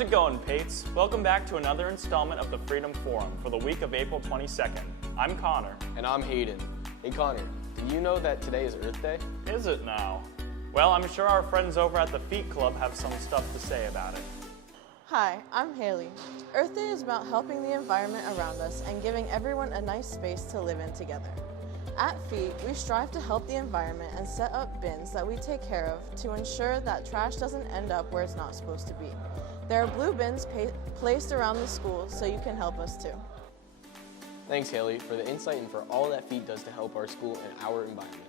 How's it going, Pates? Welcome back to another installment of the Freedom Forum for the week of April 22nd. I'm Connor. And I'm Hayden. Hey Connor, did you know that today is Earth Day? Is it now? Well, I'm sure our friends over at the Feet Club have some stuff to say about it. Hi, I'm Haley. Earth Day is about helping the environment around us and giving everyone a nice space to live in together. At Feet, we strive to help the environment and set up bins that we take care of to ensure that trash doesn't end up where it's not supposed to be. There are blue bins placed around the school, so you can help us too. Thanks Haley for the insight and for all that Feet does to help our school and our environment.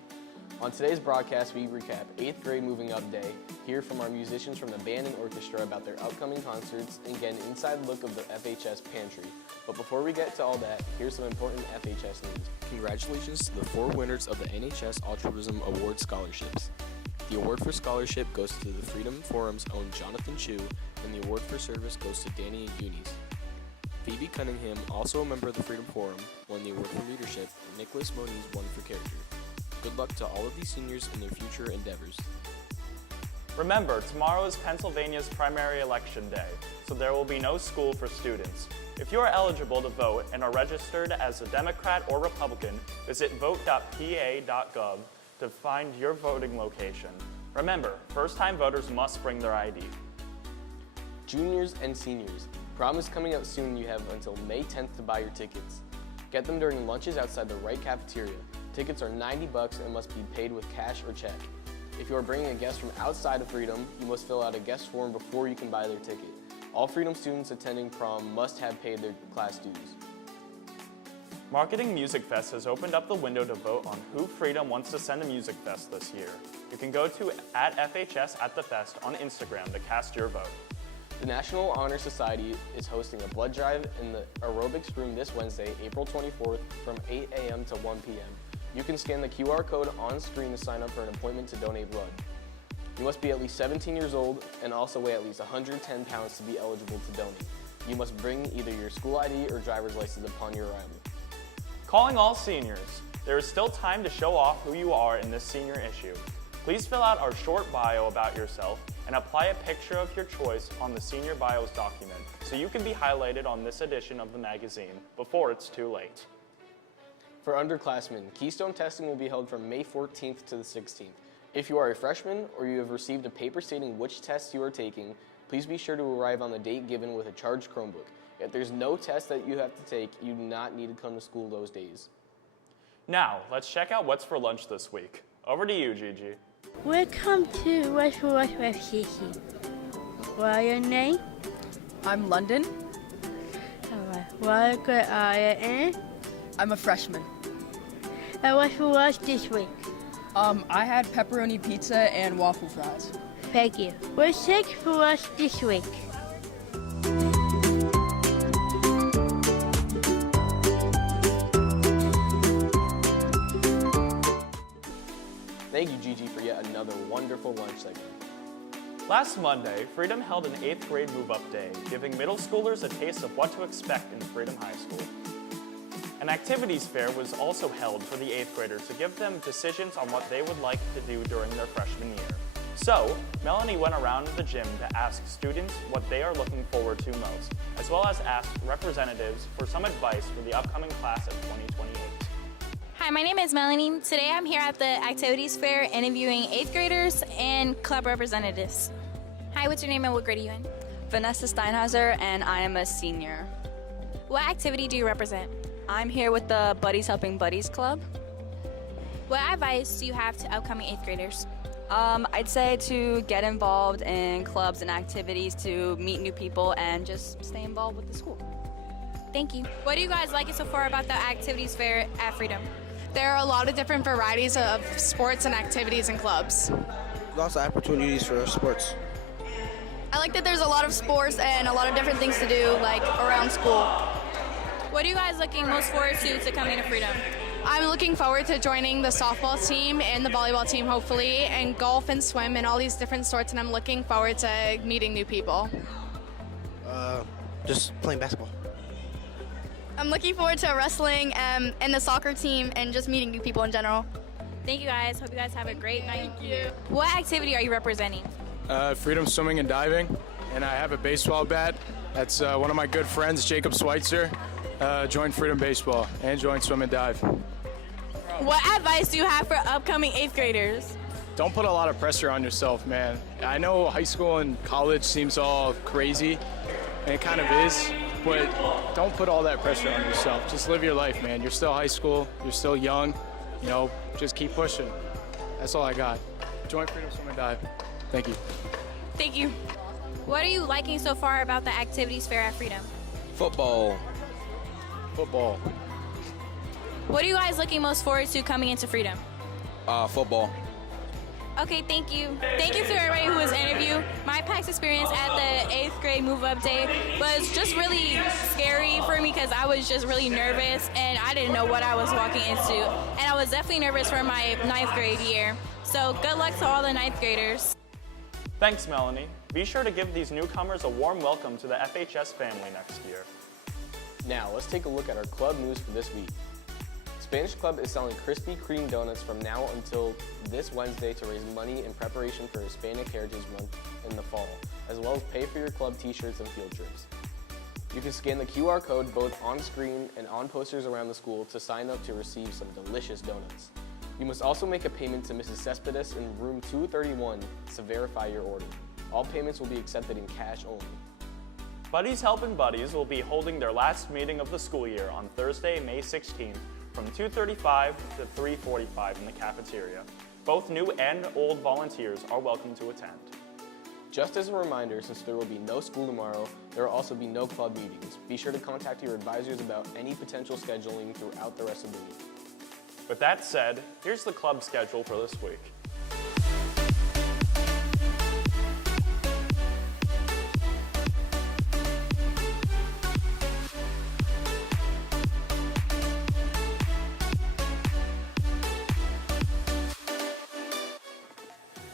On today's broadcast, we recap 8th grade Moving Up Day, hear from our musicians from the band and orchestra about their upcoming concerts, and get an inside look of the FHS pantry. But before we get to all that, here's some important FHS news. Congratulations to the 4 winners of the NHS Altruism Award scholarships. The award for scholarship goes to the Freedom Forum's own Jonathan Chu, and the award for service goes to Danny and Eunice. Phoebe Cunningham, also a member of the Freedom Forum, won the award for leadership, and Nicholas Moniz won for character. Good luck to all of these seniors in their future endeavors. Remember, tomorrow is Pennsylvania's primary election day, so there will be no school for students. If you are eligible to vote and are registered as a Democrat or Republican, visit vote.pa.gov to find your voting location. Remember, first-time voters must bring their ID. Juniors and seniors, prom is coming up soon. You have until May 10th to buy your tickets. Get them during lunches outside the Wright cafeteria. Tickets are $90 and must be paid with cash or check. If you are bringing a guest from outside of Freedom, you must fill out a guest form before you can buy their ticket. All Freedom students attending prom must have paid their class dues. Marketing Music Fest has opened up the window to vote on who Freedom wants to send to Music Fest this year. You can go to @FHS@the-Fest on Instagram to cast your vote. The National Honor Society is hosting a blood drive in the aerobics room this Wednesday, April 24th from 8 a.m. to 1 p.m. You can scan the QR code on screen to sign up for an appointment to donate blood. You must be at least 17 years old and also weigh at least 110 pounds to be eligible to donate. You must bring either your school ID or driver's license upon your arrival. Calling all seniors, there is still time to show off who you are in this senior issue. Please fill out our short bio about yourself and apply a picture of your choice on the Senior Bios document so you can be highlighted on this edition of the magazine before it's too late. For underclassmen, Keystone testing will be held from May 14th to the 16th. If you are a freshman or you have received a paper stating which tests you are taking, please be sure to arrive on the date given with a charged Chromebook. If there's no test that you have to take, you do not need to come to school those days. Now, let's check out what's for lunch this week. Over to you, Gigi. Welcome to What's for Lunch with Kiki. What are your name? I'm London. What grade are you in? I'm a freshman. And what's for lunch this week? I had pepperoni pizza and waffle fries. Thank you. What's next for lunch this week? Thank you, Gigi, for yet another wonderful lunch segment. Last Monday, Freedom held an 8th grade move-up day, giving middle schoolers a taste of what to expect in Freedom High School. An activities fair was also held for the 8th graders to give them decisions on what they would like to do during their freshman year. So, Melanie went around the gym to ask students what they are looking forward to most, as well as ask representatives for some advice for the upcoming class of 2028. Hi, my name is Melanie. Today I'm here at the activities fair interviewing 8th graders and club representatives. Hi, what's your name and what grade are you in? Vanessa Steinhauser, and I am a senior. What activity do you represent? I'm here with the Buddies Helping Buddies Club. What advice do you have to upcoming 8th graders? I'd say to get involved in clubs and activities, to meet new people, and just stay involved with the school. Thank you. What do you guys like so far about the activities fair at Freedom? There are a lot of different varieties of sports and activities and clubs. Lots of opportunities for sports. I like that there's a lot of sports and a lot of different things to do, like around school. What are you guys looking most forward to coming to Freedom? I'm looking forward to joining the softball team and the volleyball team, hopefully, and golf and swim and all these different sorts, and I'm looking forward to meeting new people. Just playing basketball. I'm looking forward to wrestling and the soccer team and just meeting new people in general. Thank you guys. Hope you guys have a great night. Thank you. What activity are you representing? Freedom swimming and diving. and I have a baseball bat. That's one of my good friends, Jacob Schweitzer. Joined Freedom Baseball and joined Swim and Dive. What advice do you have for upcoming 8th graders? Don't put a lot of pressure on yourself, man. I know high school and college seems all crazy, and it kind of is, but don't put all that pressure on yourself. Just live your life, man. You're still high school, you're still young, you know, just keep pushing. That's all I got. Join Freedom Swim and Dive. Thank you. Thank you. What are you liking so far about the activities fair at Freedom? Football. Football. What are you guys looking most forward to coming into Freedom? Football. Okay, thank you. Thank you to everybody who was interviewed. My past experience at the 8th grade move-up day was just really scary for me because I was just really nervous and I didn't know what I was walking into. And I was definitely nervous for my 9th grade year. So good luck to all the 9th graders. Thanks, Melanie. Be sure to give these newcomers a warm welcome to the FHS family next year. Now, let's take a look at our club news for this week. Spanish Club is selling Krispy Kreme donuts from now until this Wednesday to raise money in preparation for Hispanic Heritage Month in the fall, as well as pay for your club t-shirts and field trips. You can scan the QR code both on screen and on posters around the school to sign up to receive some delicious donuts. You must also make a payment to Mrs. Cespedes in room 231 to verify your order. All payments will be accepted in cash only. Buddies Helping Buddies will be holding their last meeting of the school year on Thursday, May 16th from 2:35 to 3:45 in the cafeteria. Both new and old volunteers are welcome to attend. Just as a reminder, since there will be no school tomorrow, there will also be no club meetings. Be sure to contact your advisors about any potential scheduling throughout the rest of the week. With that said, here's the club schedule for this week.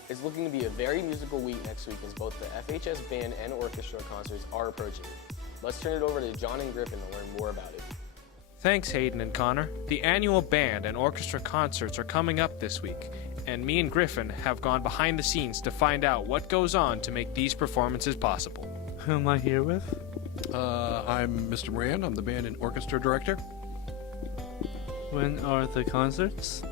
It's looking to be a very musical week next week as both the FHS band and orchestra concerts are approaching. Let's turn it over to John and Griffin to learn more about it. Thanks, Hayden and Connor. The annual band and orchestra concerts are coming up this week, and me and Griffin have gone behind the scenes to find out what goes on to make these performances possible. Who am I here with? I'm Mr. Moran. I'm the band and orchestra director. When are the concerts?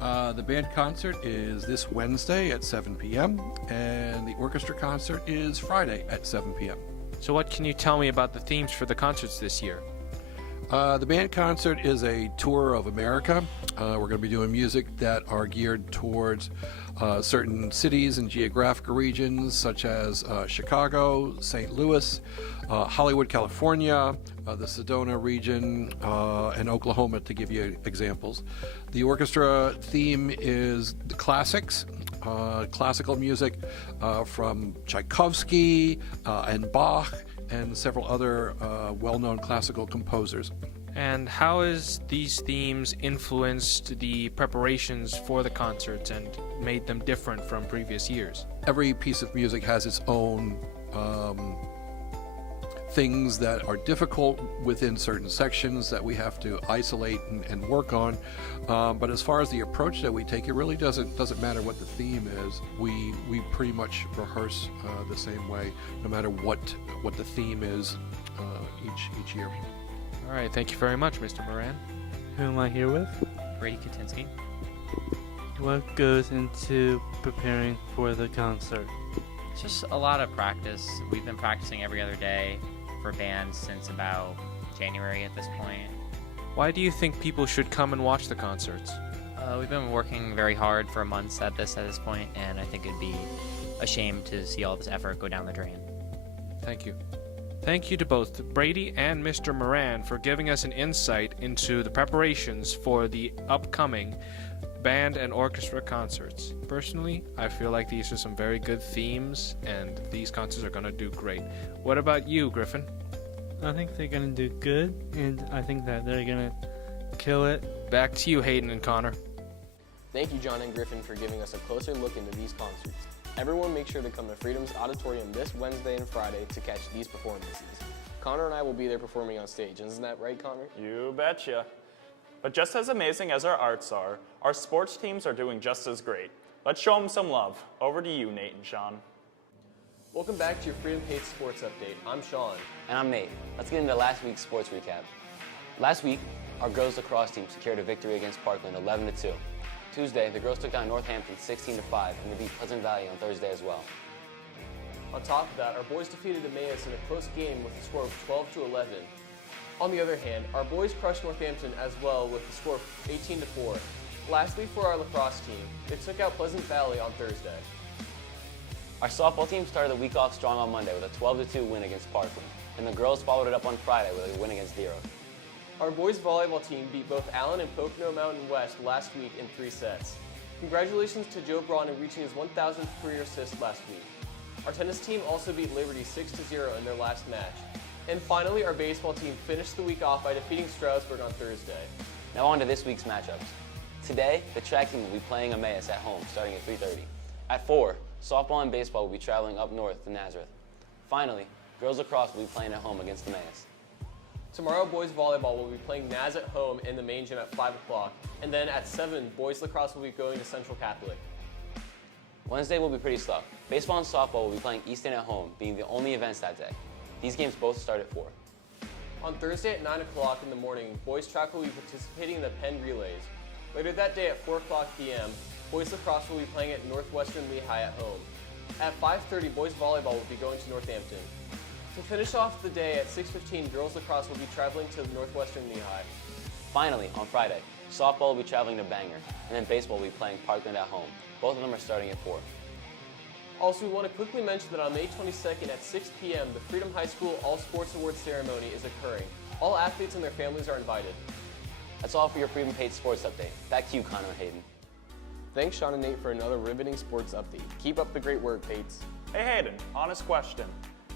The band concert is this Wednesday at 7 p.m. and the orchestra concert is Friday at 7 p.m. So what can you tell me about the themes for the concerts this year? The band concert is a tour of America. We're going to be doing music that are geared towards certain cities and geographical regions such as Chicago, St. Louis, Hollywood, California, the Sedona region, and Oklahoma, to give you examples. The orchestra theme is the classics, classical music from Tchaikovsky and Bach, and several other well-known classical composers. And how has these themes influenced the preparations for the concerts and made them different from previous years? Every piece of music has its own things that are difficult within certain sections that we have to isolate and work on. But as far as the approach that we take, it really doesn't matter what the theme is. We pretty much rehearse the same way, no matter what the theme is each year. All right, thank you very much, Mr. Moran. Who am I here with? Brady Katinsky. What goes into preparing for the concert? It's just a lot of practice. We've been practicing every other day for bands since about January at this point. Why do you think people should come and watch the concerts? We've been working very hard for months at this point, and I think it'd be a shame to see all this effort go down the drain. Thank you. Thank you to both Brady and Mr. Moran for giving us an insight into the preparations for the upcoming band and orchestra concerts. Personally, I feel like these are some very good themes, and these concerts are going to do great. What about you, Griffin? I think they're going to do good, and I think that they're going to kill it. Back to you, Hayden and Connor. Thank you, John and Griffin, for giving us a closer look into these concerts. Everyone make sure to come to Freedom's Auditorium this Wednesday and Friday to catch these performances. Connor and I will be there performing on stage. Isn't that right, Connor? You betcha. But just as amazing as our arts are, our sports teams are doing just as great. Let's show them some love. Over to you, Nate and Sean. Welcome back to your Freedom Pates Sports Update. I'm Sean. And I'm Nate. Let's get into last week's sports recap. Last week, our girls lacrosse team secured a victory against Parkland 11-2. Tuesday, the girls took down Northampton 16-5 and they beat Pleasant Valley on Thursday as well. On top of that, our boys defeated Emmaus in a close game with a score of 12-11. On the other hand, our boys crushed Northampton as well with a score of 18-4. Lastly, for our lacrosse team, they took out Pleasant Valley on Thursday. Our softball team started the week off strong on Monday with a 12-2 win against Parkland, and the girls followed it up on Friday with a win against Dero. Our boys volleyball team beat both Allen and Pocono Mountain West last week in 3 sets. Congratulations to Joe Braun in reaching his 1,000th career assist last week. Our tennis team also beat Liberty 6-0 in their last match. And finally, our baseball team finished the week off by defeating Stroudsburg on Thursday. Now on to this week's matchups. Today, the track team will be playing Emmaus at home starting at 3:30. At 4, softball and baseball will be traveling up north to Nazareth. Finally, girls lacrosse will be playing at home against Emmaus. Tomorrow, boys volleyball will be playing Naz at home in the main gym at 5 o'clock. And then at 7, boys lacrosse will be going to Central Catholic. Wednesday will be pretty slow. Baseball and softball will be playing Easton at home, being the only events that day. These games both start at 4. On Thursday at 9 o'clock in the morning, boys track will be participating in the Penn Relays. Later that day at 4 o'clock p.m., boys lacrosse will be playing at Northwestern Lehigh at home. At 5:30, boys volleyball will be going to Northampton. To finish off the day at 6:15, girls lacrosse will be traveling to Northwestern Lehigh. Finally, on Friday, softball will be traveling to Bangor, and then baseball will be playing Parkland at home. Both of them are starting at 4. Also, we want to quickly mention that on May 22nd at 6 p.m., the Freedom High School All Sports Awards ceremony is occurring. All athletes and their families are invited. That's all for your Freedom Pates Sports Update. Back to you, Connor and Hayden. Thanks, Sean and Nate, for another riveting sports update. Keep up the great work, Pates. Hey Hayden, honest question.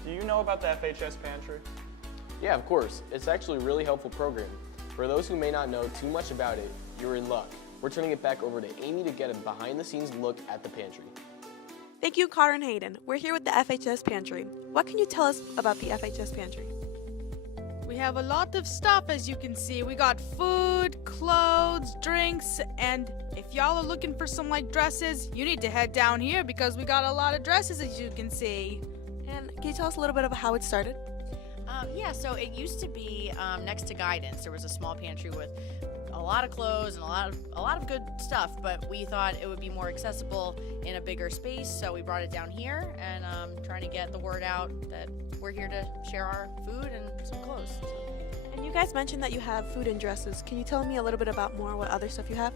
Do you know about the FHS Pantry? Yeah, of course. It's actually a really helpful program. For those who may not know too much about it, you're in luck. We're turning it back over to Amy to get a behind-the-scenes look at the pantry. Thank you, Connor and Hayden. We're here with the FHS Pantry. What can you tell us about the FHS Pantry? We have a lot of stuff, as you can see. We got food, clothes, drinks, and if y'all are looking for some dresses, you need to head down here because we got a lot of dresses, as you can see. And can you tell us a little bit about how it started? Yeah, so it used to be next to Guidance. There was a small pantry with a lot of clothes and a lot of good stuff, but we thought it would be more accessible in a bigger space, so we brought it down here and trying to get the word out that we're here to share our food and some clothes. So. And you guys mentioned that you have food and dresses. Can you tell me a little bit about more what other stuff you have?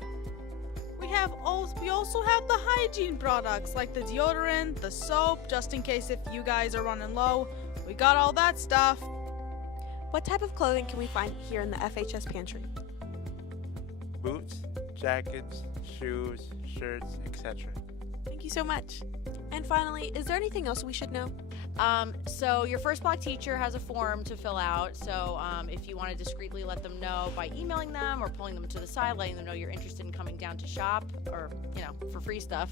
We also have the hygiene products like the deodorant, the soap, just in case if you guys are running low. We got all that stuff. What type of clothing can we find here in the FHS Pantry? Boots, jackets, shoes, shirts, etc. Thank you so much. And finally, is there anything else we should know? So your first block teacher has a form to fill out, so if you want to discreetly let them know by emailing them or pulling them to the side, letting them know you're interested in coming down to shop or, for free stuff,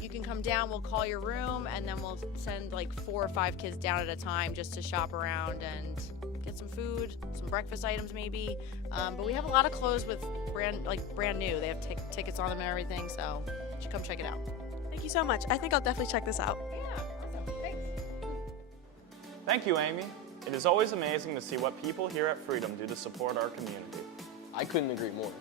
you can come down, we'll call your room, and then we'll send 4 or 5 kids down at a time just to shop around and get some food, some breakfast items maybe. But we have a lot of clothes with brand new. They have tickets on them and everything, so you should come check it out. Thank you so much. I think I'll definitely check this out. Thank you, Amy. It is always amazing to see what people here at Freedom do to support our community. I couldn't agree more.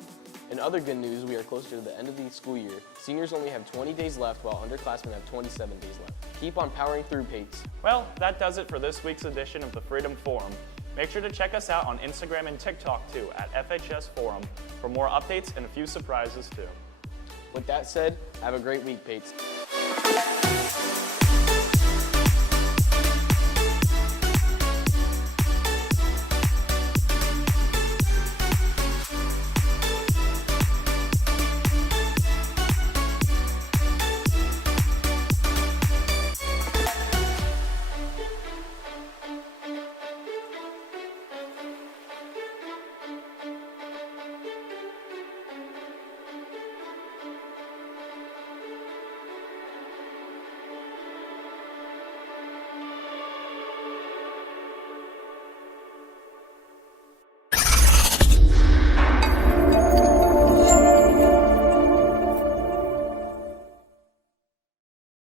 In other good news, we are closer to the end of the school year. Seniors only have 20 days left, while underclassmen have 27 days left. Keep on powering through, Pates. Well, that does it for this week's edition of the Freedom Forum. Make sure to check us out on Instagram and TikTok too, at FHS Forum, for more updates and a few surprises too. With that said, have a great week, Pates.